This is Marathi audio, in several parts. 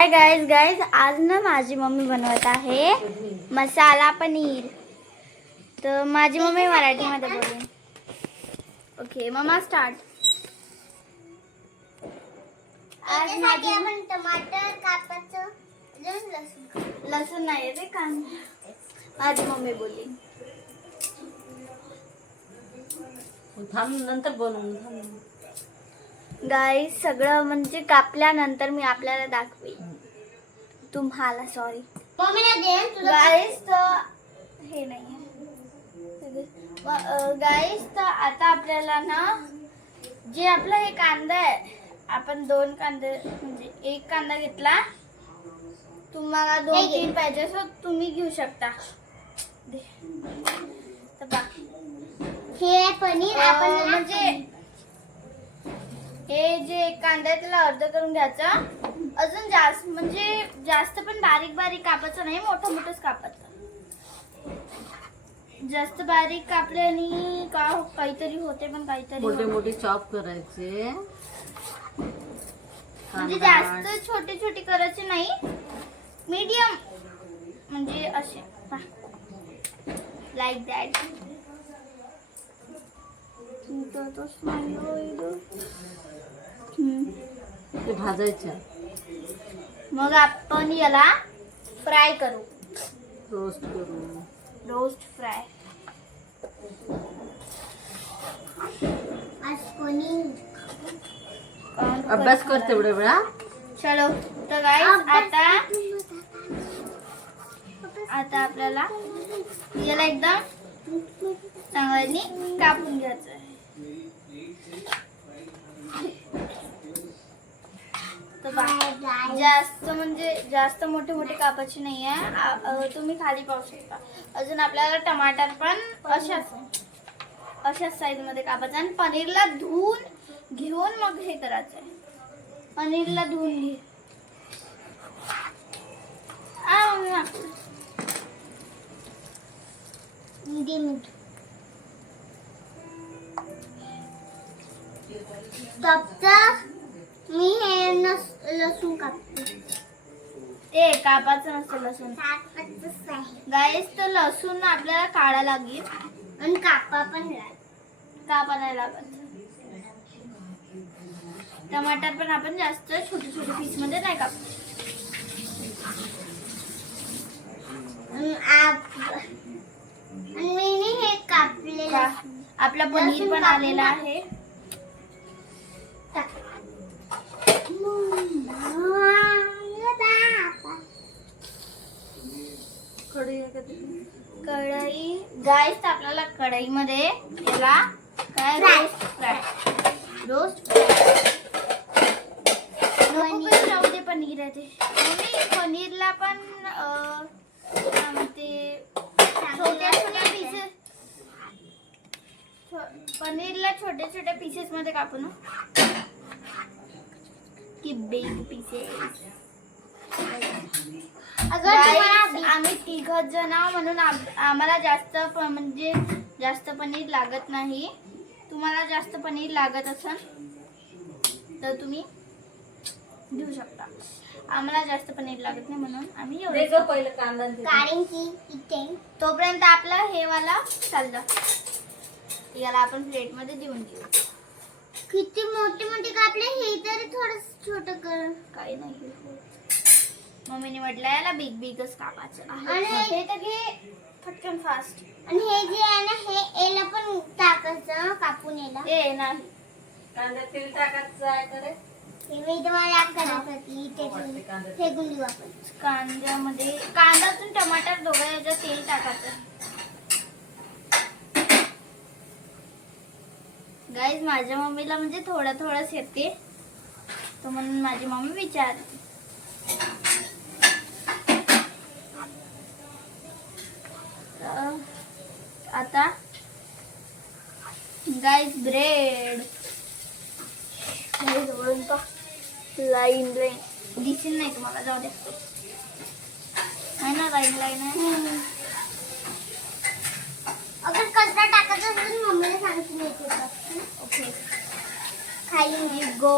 हाय गाइस आज ना माझी मम्मी बनवत आहे मसाला पनीर. तर माझी मम्मी मराठीमध्ये बोलेल. Okay mamma start. आज माझी आपण टमाटर कापायचं, लसूण नाही रे, कांदा. माझी मम्मी बोलली थांब नंतर बनवून. गाइस सगळं म्हणजे कापल्यानंतर मी आपल्याला दाखवेन तुम्हाला. सॉरी गाइस, तर हे नाही गाइस. तर आता आपल्याला ना जे आपला हे कांदा आहे, आपण 2 कांदे म्हणजे 1 कांदा घेतला. तुम्हाला 2-3 पाहिजे असं तुम्ही घेऊ शकता. तर बाकी हे पनीर आपण म्हणजे हे जे कांदा आहे त्याला अर्ध करून घ्यायचा. अजून जास्त म्हणजे जास्त पण बारीक बारीक कापायचं नाही, मोठं मोठंच कापायचं. जास्त बारीक कापल्याने काहीतरी होते, पण काहीतरी मोठे मोठे चॉप करायचे. म्हणजे जास्त छोटे छोटे करायचे नाही, मीडियम म्हणजे असे लाईक दॅट. ते भाजायच्या, मग आपण याला फ्राय करू, रोस्ट करू. Roast fry. अभ्यास कर तेवढ्या वेळा. चलो तर गाइस आता आपल्याला याला एकदम चांगल्याने कापून घ्यायचं आहे. जास्त म्हणजे जास्त मोठे मोठे कापायचे नाही आहे. तुम्ही खाली पाहू शकता. अजून आपल्याला टमाटर पण अशाच साईज मध्ये कापायचं आणि पनीरला धुवून घेऊन मग हे करायचं आहे. पनीरला धुवून घे. मी हे लसूण कापते. ते कापायचं नसतं लसूण गाइस. तर लसूण आपल्याला काढा लागेल आणि कापा नाही लागत. टमाटर पण आपण जास्त छोटे छोटे पीस मध्ये नाही कापतो. मी हे कापलेलं. आपला पनीर पण आलेला आहे. कढई गाइस, आपल्याला कढईमध्ये याला काय रोस्ट राहू दे. पनीर आहे ते पनीरला पण पनीरला छोटे छोटे पीसेस मध्ये कापू ना, की बिग पीसेस. आम्ही 3 जण म्हणून आम्हाला जास्त पनीर लागत नाही. तुम्हाला जास्त पनीर लागत असेल तर तुम्ही घेऊ शकता. आम्हाला जास्त पनीर लागत नाही म्हणून आम्ही तोपर्यंत आपलं हे वाला चाललं. याला आपण प्लेट मध्ये देऊन देऊ. किती मोठे मोठे कापले, हे तरी थोडं छोटं कर. काही नाही, मम्मीने म्हटलं याला बिग बिगच कापायचं. हे तर घे पटकन फास्ट. आणि हे जे आहे ना, हे याला पण टाकायचं कापून. याला ए नाही, कांद्यात तेल टाकायचं आहे तर हे तुम्हाला फेकून देऊ आपण. कांद्यामध्ये कांद्यातून टमाटर दोघं याच्यात तेल टाकायचं. गाइस माझ्या मम्मीला म्हणजे थोडंच येते, तर म्हणून माझी मम्मी विचारते. आता गाइस ब्रेड लाईन दिसेल नाही तुम्हाला, जाऊ द्या. आहे ना लाईन आहे. अगर कचरा टाकायचा असेल मम्मीला सांगते. ओके खाली गो.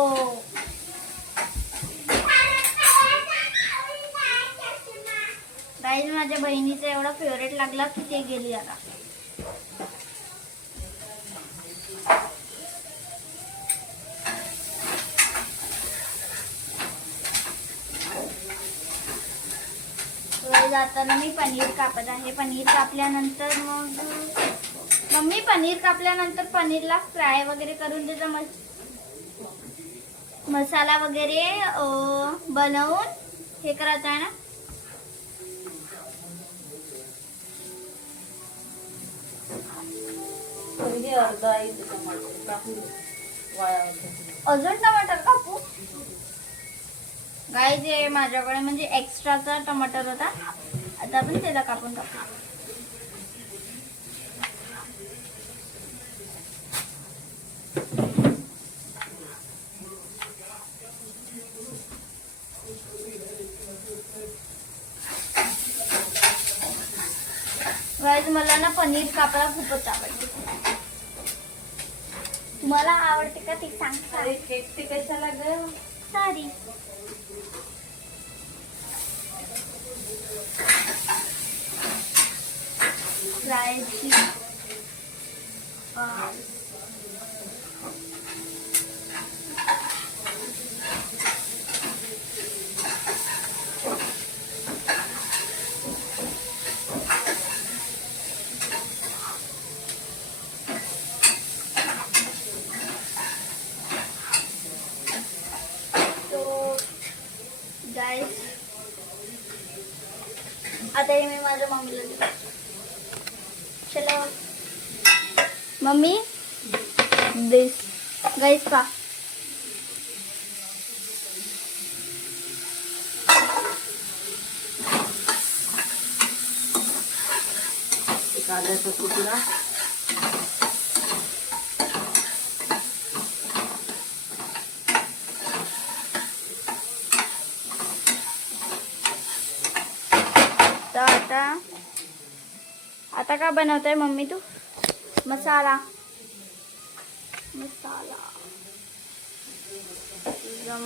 गाईज माझ्या बहिणीचा एवढा फेवरेट लागला की ते गेली आता. जाताना मी पनीर कापत आहे. पनीर कापल्यानंतर मग मम्मी पनीर कापल्यानंतर पनीरला फ्राय वगैरे करून त्याचा मसाला वगैरे बनवून हे करत आहे ना. अजून टमाटर कापू. गाय जे माझ्याकडे म्हणजे एक्स्ट्राचा टमाटर होता, आता आपण त्याला कापून टाकू. गाईज मला ना पनीर कापायला खूपच आवडते. तुम्हाला आवडते का ते सांग. अरे केक ते कशाला ग. सॉरी. फ्रायची गाईस आता हे मी माझ्या मम्मीला देते. चलो मम्मी दिस गाईस पा. कांद्याचा तुकडा, आता का बनवताय मम्मी तू. मसाला मसाला एकदम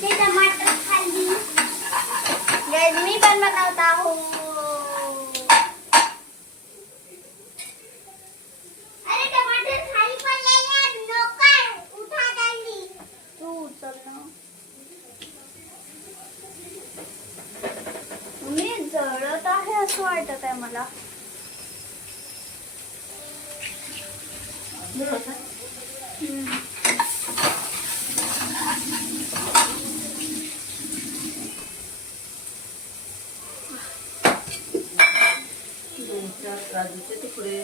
ते टमाटर खाली. गाइस मी पण बनवता हूँ. अरे टमाटर खाली पडलेले नोकर उठा त्यांनी. तू उचल ना. मी जळत आहे असं वाटत आहे मला. काजूचे तुकडे.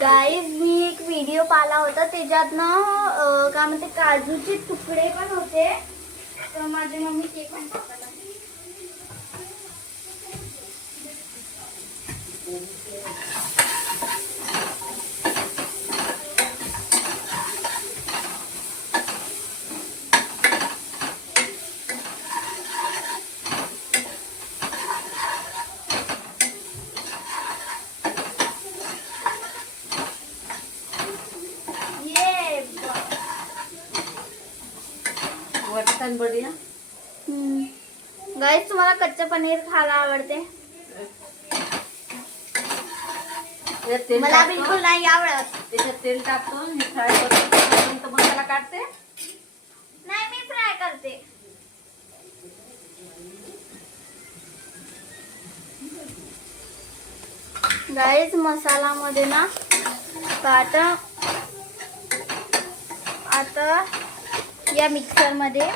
गाईज मी एक व्हिडिओ पाहिला होता त्याच्यात ना काय म्हणते काजूचे तुकडे पण होते, तर माझी मम्मी ते पण टाकत आहे. वटण बढिया. गाईज तुम्हाला कच्चं पनीर खायला आवडते. मला बिलकुल नाही आवडत. त्याच्यात तेल टाकतो, हे फ्राय करतो, मसाला काढते. नाही मी फ्राय करते. गाईज मसाला मध्ये ना आता या मिक्सर मध्ये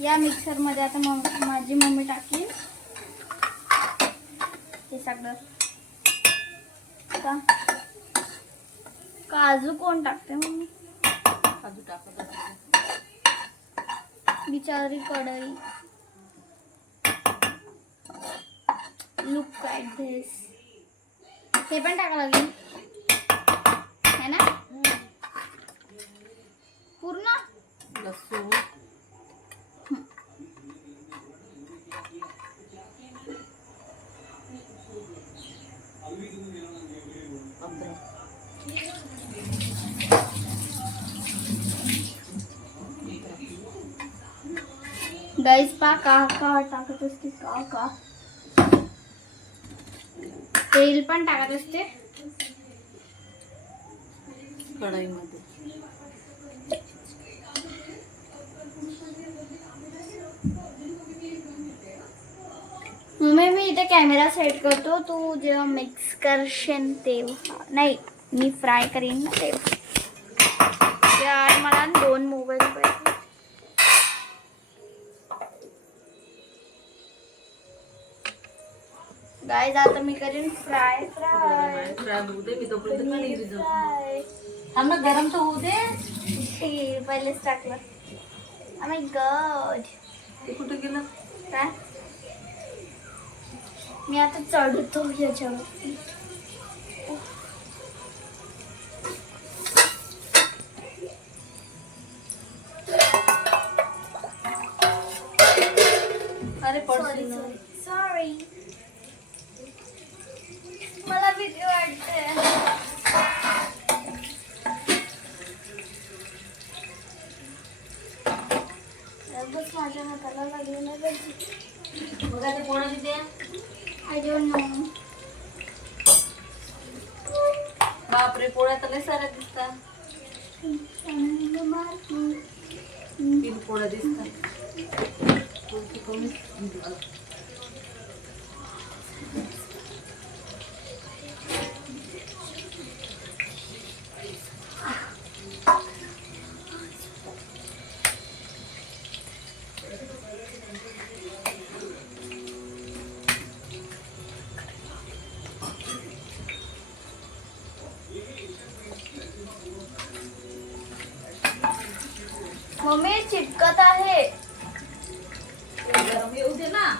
या मिक्सर मध्ये आता माझी मम्मी टाकली हे सगळं. काजू कोण टाकते मम्मी. काजू टाकत बिचारी कढई. Look at this. हे पण टाकावं लागेल है ना. गाईस पा का टाकत असते का तेल पण टाकत असते कढईमध्ये. मम्मी मी इथे कॅमेरा सेट करतो, तू जेव्हा मिक्स करशील तेव्हा नाही मी फ्राय करीन ना तेव्हा. यार मला 2 मोबाईल पाहिजे. गाईज आता मी करीन फ्राय फ्राय होऊ दे, मी तोपर्यंत कढई भिजवते. फ्राय. थांब ना, गरम तर होऊ दे. हे पहिलेच टाकलं. Oh my god. ते कुठे गेलं? काय मी आता चढतो याच्यावरती. अरे पडशील ना. सॉरी मला भीती वाटते. बस माझ्या हाताला लागलेलं पाहिजे. बघा ते पोळं किती आहे? I don't know. बापरे, पोळ्या तर लय साऱ्या दिसतात. 3 पोळ्या दिसतात. कोणती कमी? मम्मी चिपकत आहे. गरम येऊ दे ना.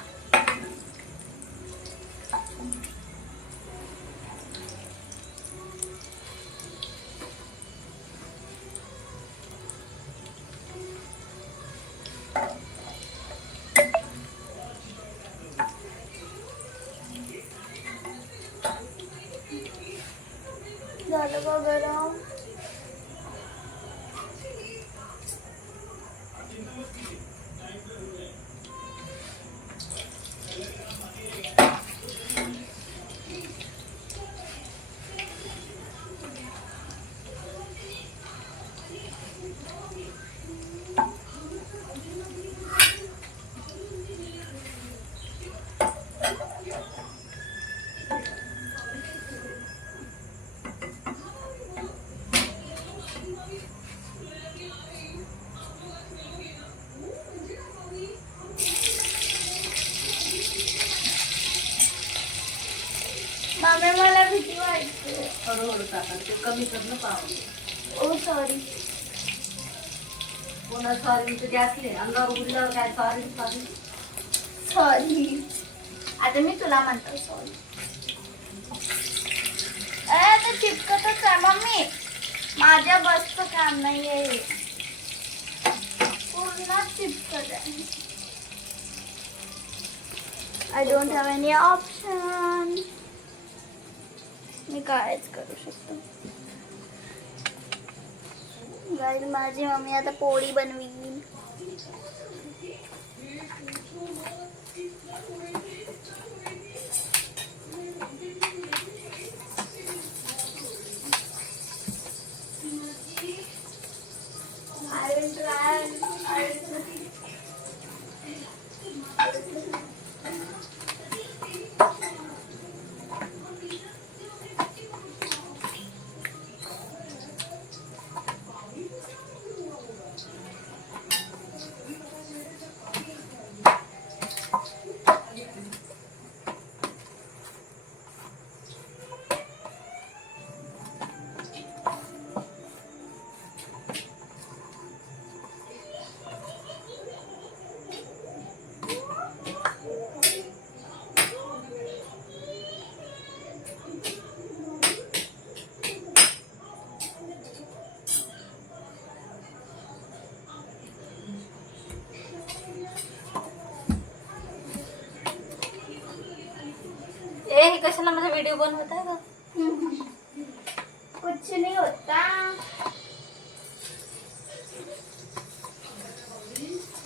झालं का गरम? मम्मी मला भीती वाटते. हळूहळू टाका, ते कमी करणं पाहू. ओ सॉरी. कोणा सॉरी तुझे असले अंगावर उडल्यावर काय सॉरी. सॉरी आता मी तुला म्हणतो सॉरी. आता चिपकतच आहे मम्मी. माझ्या बसचं काम नाही आहे, पूर्ण चिपकत आहे. I don't have any option. मी कायच करू शकतो. गाईज माझी मम्मी आता पोळी बनवीन. हे कशाला माझा व्हिडिओ बनवत आहे का? कुछ नहीं होता।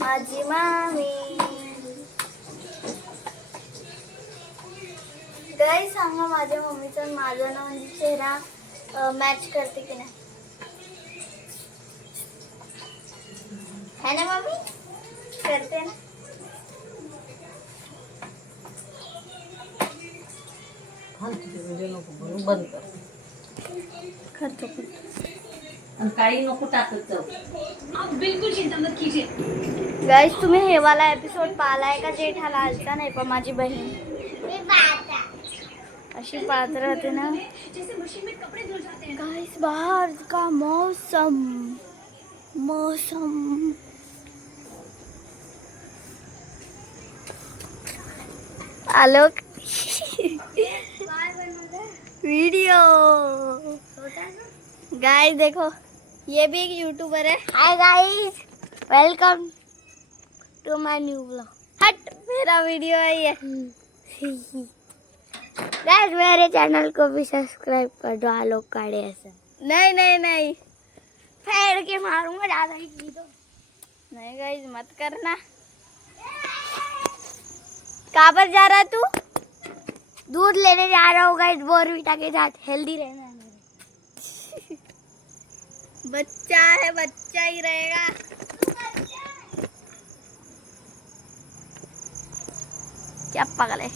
माझी मामी गाईस सांगा माझ्या मम्मीचा आणि माझा ना म्हणजे चेहरा मॅच करते की नाही है ना मम्मी करते ना बंद कर करतो आणि काही नको टाकत जाऊ. बिलकुल चिंता मत कीजिए. गाईस तुम्ही हे वाला एपिसोड पाहिलाय का जेठालालचा नाही पण माझी बहीण अशी पाहत राहते ना गाइस बाहर का मौसम मौसम आलोक वीडियो गाइस देखो ये भी एक यूट्यूबर है hi guys welcome to my new vlog हट मेरा वीडियो है ये गाइस मेरे चैनल को भी सब्सक्राइब कर दो आलोक काड़े ऐसा नहीं नहीं नहीं फेर के मारूंगा ज्यादा ही की दो नहीं गाइस मत करना कहाँ पर जा रहा तू दूध लेने जा रहा हूँ गाइस बोर्नवीटा के साथ हेल्दी रहना है मेरे बच्चा है बच्चा ही रहेगा क्या पागल है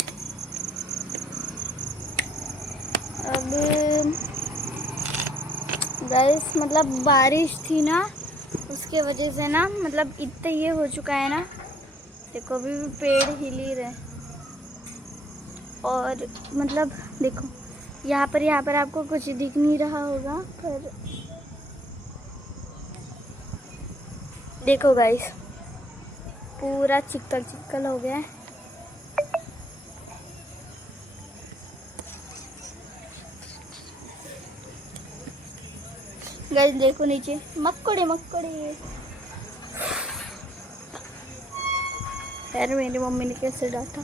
अब गाइस मतलब बारिश थी ना उसके वजह से ना मतलब इतना ये हो चुका है ना देखो अभी भी पेड़ हिल ही रहे और मतलब देखो यहाँ पर आपको कुछ दिख नहीं रहा होगा पर देखो गाइस पूरा चिक्कल चिक्कल हो गया है गाइस देखो नीचे मक्कड़े मक्कड़े यार मेरी मम्मी ने कैसे डांटा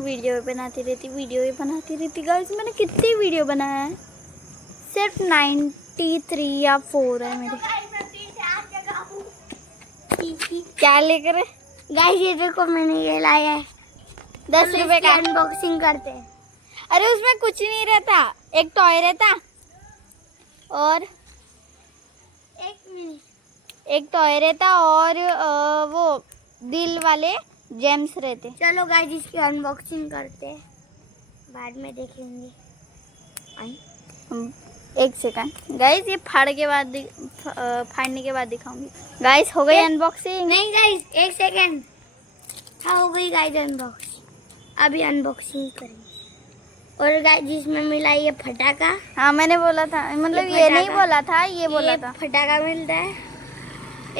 वीडियो बनाती रहती गाइस मैंने कितनी वीडियो बनाया है सिर्फ 93 या 4 है मेरे क्या लेकर गाइस ये देखो मैंने ये लाया है 10 रुपए का अनबॉक्सिंग करते हैं अरे उसमें कुछ नहीं रहता एक टॉय रहता और एक टॉय रहता और वो दिल वाले जेम्स रहते चलो गाइस इसकी अनबॉक्सिंग करते हैं बाद में देखेंगे एक सेकंड गाइस ये फाड़ने के बाद दिखाऊंगी गाइस हो गई अनबॉक्सिंग नहीं गाइस एक सेकंड हाँ हो गई गाइस अनबॉक्सिंग अभी अनबॉक्सिंग करेंगे और गाइस जिसमें मिला ये फटाका हाँ मैंने बोला था मतलब ये नहीं बोला था ये बोला था फटाका मिलता है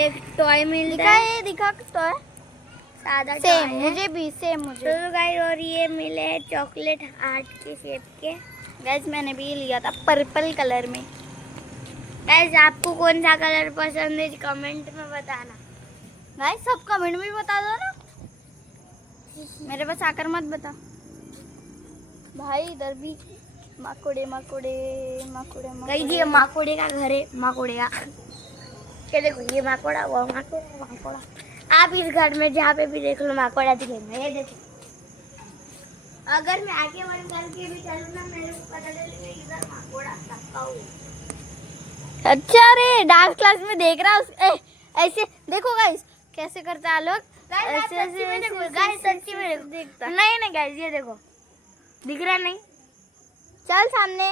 एक टॉय मिलता है ये दिखा टॉय सादा सेम मुझे भी सेम मुझे तो गाइस और ये मिले हैं चॉकलेट हार्ट के शेप के गाइस मैंने भी लिया था पर्पल कलर में गाइस आपको कौन सा कलर पसंद है कमेंट में बताना गाइस सब कमेंट में बता दो ना मेरे पास आकर मत बता भाई इधर भी माकोड़े माकोड़े माकोड़े गाइस ये माकोड़े का घर है माकोड़े का ये देखो ये माकोड़ा वो माकोड़ा माकोड़ा आप इस घर में जहाँ पे भी देख लो माकोड़ा दिखेगा ये देखो अगर मैं आगे बंद करके भी चलूँ ना मेरे को पता चलेगा इधर माकोड़ा सबका हुआ अच्छा रे डांस क्लास में देख रहा ऐसे देखो गाइस कैसे करता है लोग ऐसे ऐसे देखो गाइस सच्ची में देखता नहीं नहीं गाइस ये देखो दिख रहा नहीं चल सामने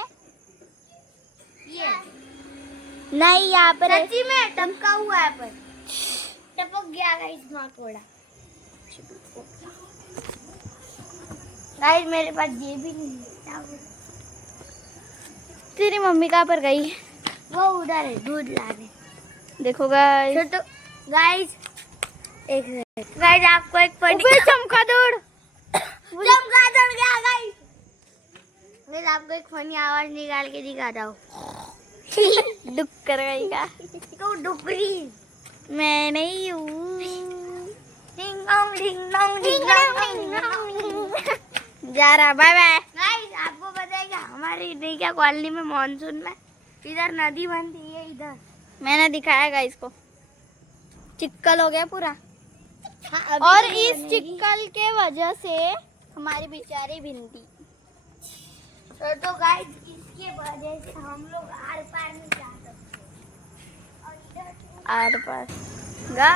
ये नहीं यहाँ पर सच्ची में टपका हुआ है पर टपक गया गाइस माकोड़ा गाइस मेरे पास ये भी नहीं है तेरी मम्मी कहाँ पर गई वो उधर है दूध लाने देखो गाइस तो गाइस एक मिनट गाइस आपको एक चमगादड़ चमगादड़ गया गाइस मैं आपको एक फनी आवाज निकाल के दिखाता हूँ डुक कर गई का तो डुकरी मैं नहीं हूँ ding dong ding dong ding dong जा रहा बाय बाय गाइस आपको पता है क्या इन्हीं क्या कॉलोनी में मानसून में इधर नदी बनती है इधर। मैंने दिखाया गाइस को, चिक्कल हो गया पूरा। हाँ, और इस चिक्कल के वजह से हमारी बेचारी भिंडी तो गाइस इसके वजह से हम लोग आर पार नहीं जा सकते। और इधर आर पार गा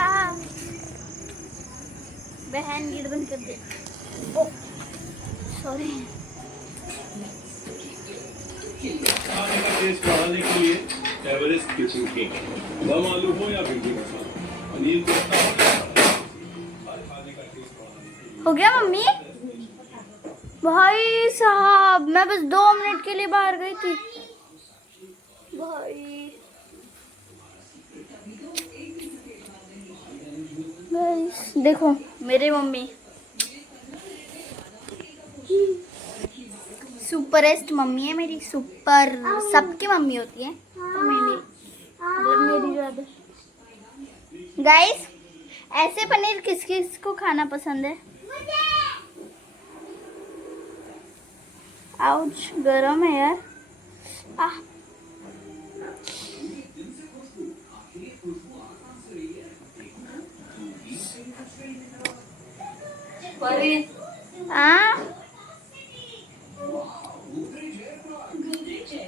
बहन गिर बंद कर दे। ओ सॉरी। खाने का टेस्ट बढ़ाने के लिए एवरेस्ट किचन किंग, दम आलू हो या भिंडी मसाला, पनीर कोफ्ता खाने का टेस्ट बढ़ाने के लिए। हो गया मम्मी? भाई साहब मैं बस 2 मिनट के लिए बाहर गई थी भाई। गाइस देखो मेरी मम्मी सुपरेस्ट मम्मी है मेरी, सुपर। सबकी मम्मी होती है तो मेरी ज्यादा। गाइस ऐसे पनीर किस किस को खाना पसंद है? आउच गरम है यार।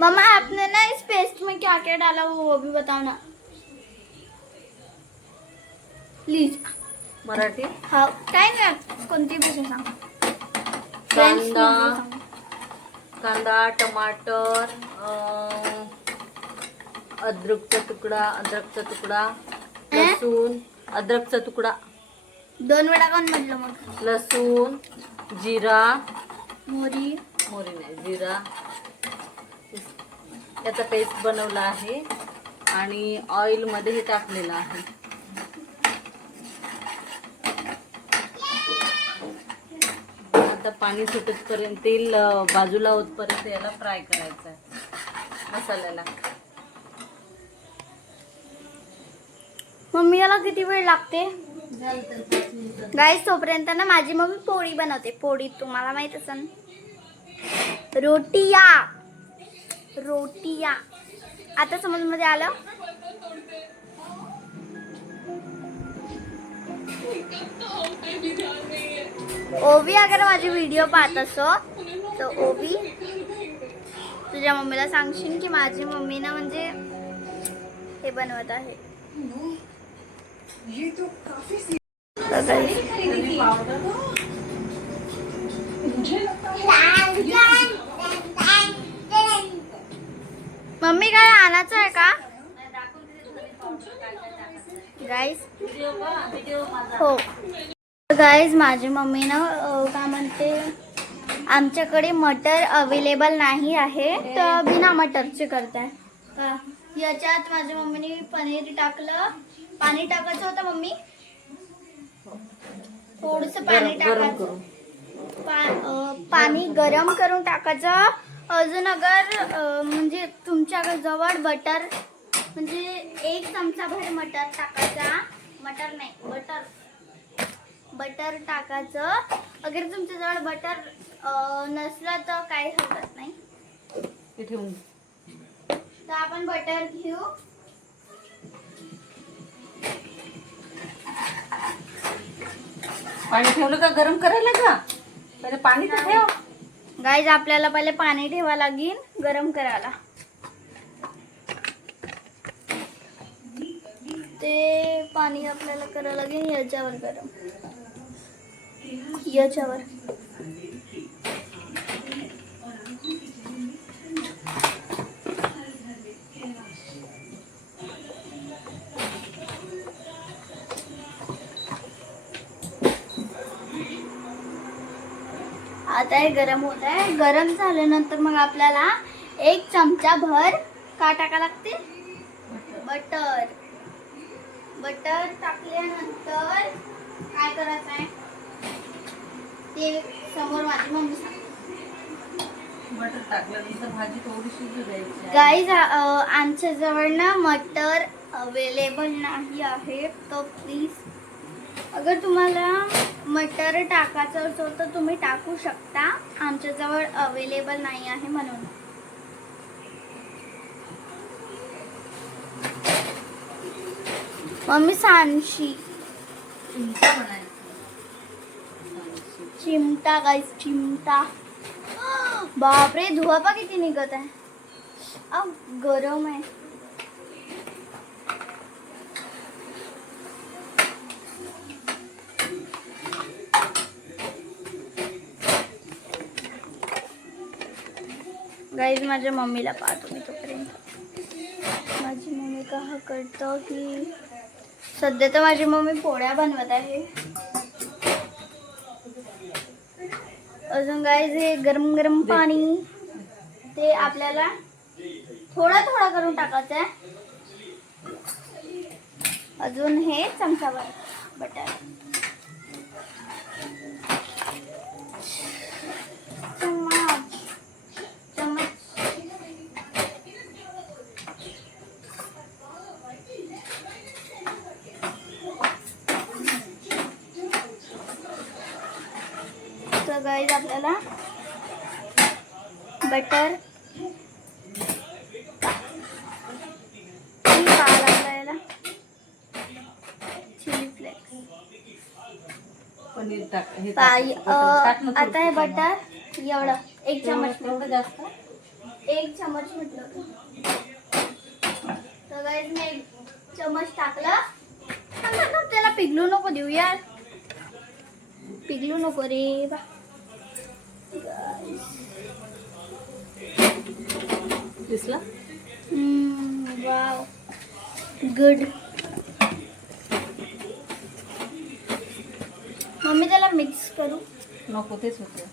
मम्मा आपने ना इस पेस्ट में क्या क्या डाला वो भी बताओ ना प्लीज। मराठी हाँ काय नाही कोणती भाषा सांग। कांदा, कांदा, टमाटर, अद्रकचा तुकडा, लसूण, अद्रकचा तुकडा, 2 वेळा कोण म्हटलं मग? लसूण, जिरा, मोरी नाही जिरा, याचा पेस्ट बनवला आहे आणि ऑइल मध्ये हे टाकलेलं आहे. आता पाणी सुटेपर्यंत तेल बाजूला होतपर्यंत याला फ्राय करायचं आहे मसाल्याला. मम्मी याला किती वेळ लागते? गाइस तोपर्यंत ना माझी मम्मी पोळी बनवते. पोळी तुम्हाला माहित असेल, रोटिया आता समज मध्ये आलं. ओवी अगर माझी व्हिडिओ पाहत असो तर ओवी तुझ्या मम्मीला सांगशील की माझी मम्मी ना म्हणजे हे बनवत आहे. मम्मी काय आणायचं आहे का गाईस? हो गाईज माझी मम्मी ना काय म्हणते, आमच्याकडे मटर अवेलेबल नाही आहे तर बिना मटरचे करताय. याच्यात माझ्या मम्मीने पनीर टाकलं. पाणी टाकायचं होतं मम्मी, थोडस पाणी टाकायचं. पाणी गरम करून टाकायचं. अजून अगर म्हणजे तुमच्या जवळ बटर म्हणजे 1 चमचा भर मटर टाकायचा. मटर नाही बटर टाकायचं. अगर तुमच्या जवळ बटर नसलं तर काही हरकत नाही. तर आपण बटर घेऊ. पाणी ठेवलं का गरम करायला का? पहिले पाणी तर ठेव. गाईज आपल्याला पहिले पाणी ठेवा लागेल गरम करायला. ते पाणी आपल्याला करावं लागेल याच्यावर गरम. याच्यावर आता हे गरम होत आहे. गरम झाल्यानंतर मग आपल्याला 1 चमचा भर का टाका लागते? बटर टाकल्यानंतर काय करायचं आहे ते समोर माझी मम्मी सांगते. बटर टाकल्यानंतर भाजी थोडी शिजू द्यायची. गाईज आमच्या जवळ ना मटर अवेलेबल नाही आहे तर प्लीज अगर तुम्हाला मटर टाकायचं असेल तर तुम्ही टाकू शकता. आमच्या जवळ अवेलेबल नाही आहे म्हणून. मम्मी सांडशी चिमटा बनायचं. चिमटा गाईस चिमटा. बापरे धुवा पा किती निघत आहे. गरम आहे. गाईज माझ्या मम्मीला पाहतो मी तोपर्यंत. माझी मम्मी का करतो की सध्या तर माझी मम्मी पोळ्या बनवत आहे. अजून गाईज हे गरम गरम पाणी ते आपल्याला थोडा थोडा करून टाकायचं आहे. अजून हे चमचावर बटर. चम्मच चम्मच. तर गाईज आपल्याला बटर चिली फ्लेक्स पनीर टाक. हे आता हे बटर एवढं 1 चमच. एवढं जास्त 1 चमच म्हटलं होतं. तर गाईज मी 1 चमच टाकलं. त्याला पिघलू नको देऊ यार. पिघलू नको रे बा. दिसला. Wow good. मम्मी त्याला मिक्स करू. नको तेच होते.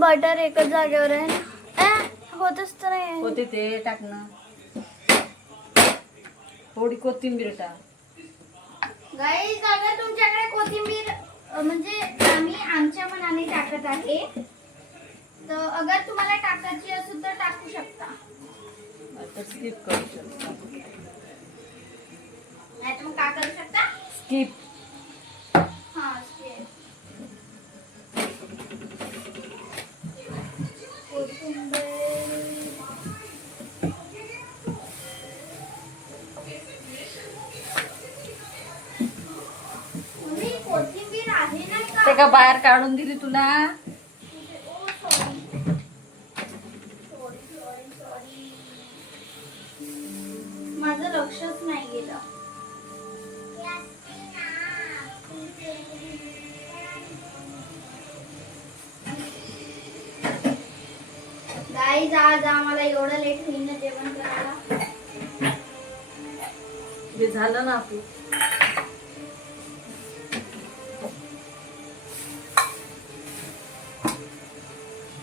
बटर एकच जागेवर आहे. होतच तर नाही. होते ते टाकणं. थोडी कोथिंबीर टाक. गाईज अगर तुमच्याकडे कोथिंबीर म्हणजे आम्ही आमच्या मनाने टाकत आहे. तर अगर तुम्हाला टाकायची असेल तर टाकू शकता. आता स्किप करू शकता. नाही तर मग काय करू शकता. स्किप. हा skip. मम्मी, कोथिंबीर आहे नाही ते का. का बाहेर काढून दिली तुला. माझं लक्षच नाही गेलं. गाईज आज आम्हाला एवढं लेट होईल ना जेवण करायला. हे झालं ना आपलं.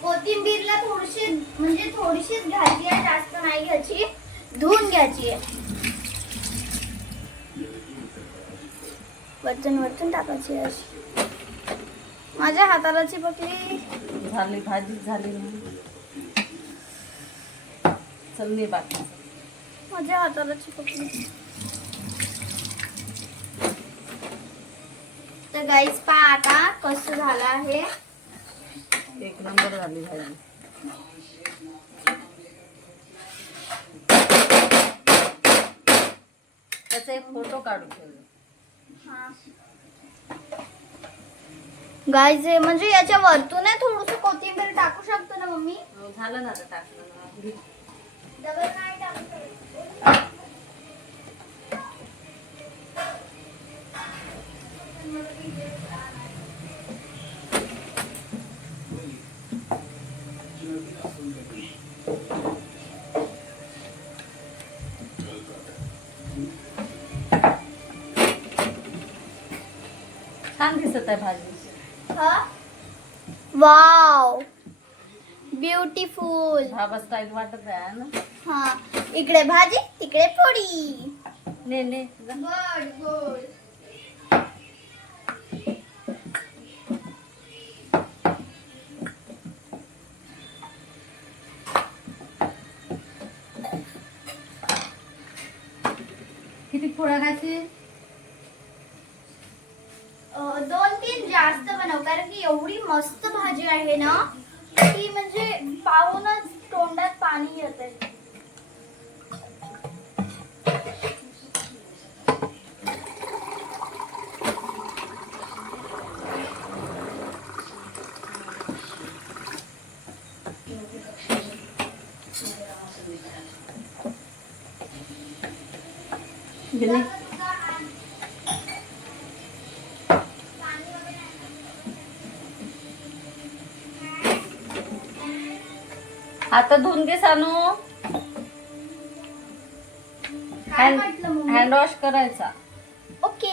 कोथिंबीरला थोडीशी म्हणजे थोडीशीच घ्यायची आहे. जास्त नाही घ्यायची. धुवून घ्यायची आहे. वरतून वरतून टाकायची आहे अशी. माझ्या हाताला चिपकली. झाली भाजी झाली ना. चल नाही बाकी. माझ्या हाताला चिपकली. तर गाईस पहा आता कसं झालं आहे. 1 नंबर झाली भाजी. त्याचा एक फोटो काढून ठेवला. गाईज म्हणजे याच्या वरतून थोडस कोथिंबीर टाकू शकतो ना मम्मी. झालं ना आता टाकलं ना. डबल नाही टाकू. छान दिसत आहे भाजी. Wow beautiful. भाबा स्टाईल वाटत आहे ना. हा इकडे भाजी तिकडे पोळी. ने ने गुड गुड. किती पोळ्या खायची. 2-3 जास्त बनव कारण की एवढी मस्त भाजी आहे ना की म्हणजे पाहूनच तोंडात पाणी येत आहे. गेले. आता धुवून घे सानू. हँड वॉश करायचा. ओके.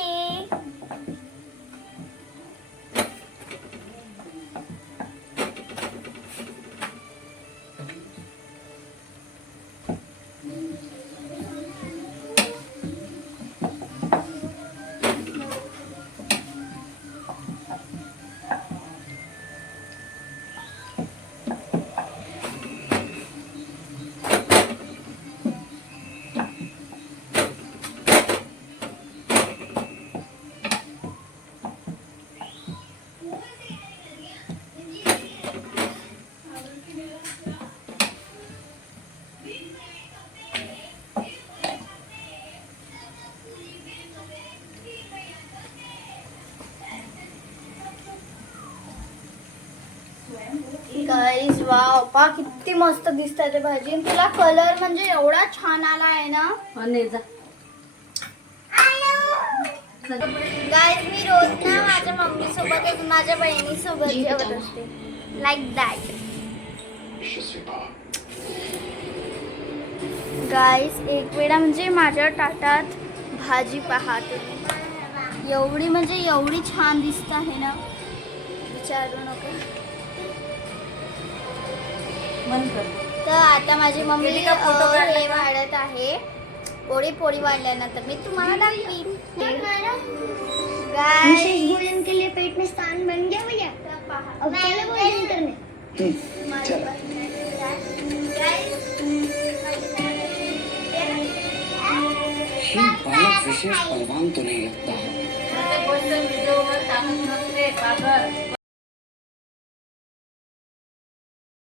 गाईज वाव पा किती मस्त दिसत आहे ते भाजी. आणि तुला कलर म्हणजे एवढा छान आला आहे ना. आणि जा. गाईज मी रोज ना माझ्या मम्मी सोबत माझ्या बहिणी सोबत जेवत असते. Like that. गाईज एक वेळा म्हणजे माझ्या ताटात भाजी पाहते एवढी म्हणजे एवढी छान दिसत आहे ना विचारू नका. तर आता माझी मम्मी हे वाढत आहे. पोळी वाढल्यानंतर मी तुम्हाला दाखवीन. भोजन के लिए पेट में स्थान बन गया भैया. अब चलो भोजन करने. बालक विशेष बलवान तो नहीं लगता. व्हिडिओवर टाकत नसते कागद.